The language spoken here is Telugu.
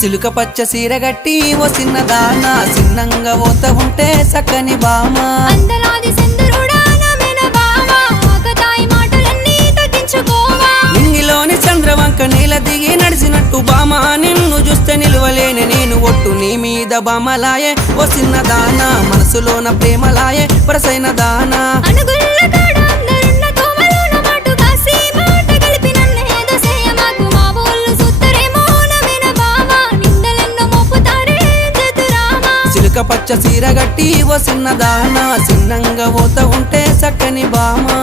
సిలుక పచ్చ సీర గట్టి ఓ చిన్నదాన చిన్నంగా ఓత ఉంటే సక్కని బామ. నింగిలోని చంద్రవంక నీల దిగి నడిచినట్టు బామ నిన్ను చూస్తే నిలువలేని నేను ఒట్టు నీ మీద బామలాయే ఓ చిన్నదాన మనసులోన ప్రేమలాయే వరసైన దానా. పచ్చ సీర గట్టి ఓ చిన్నదాన సిన్నంగా ఓత ఉంటే చక్కని బామా.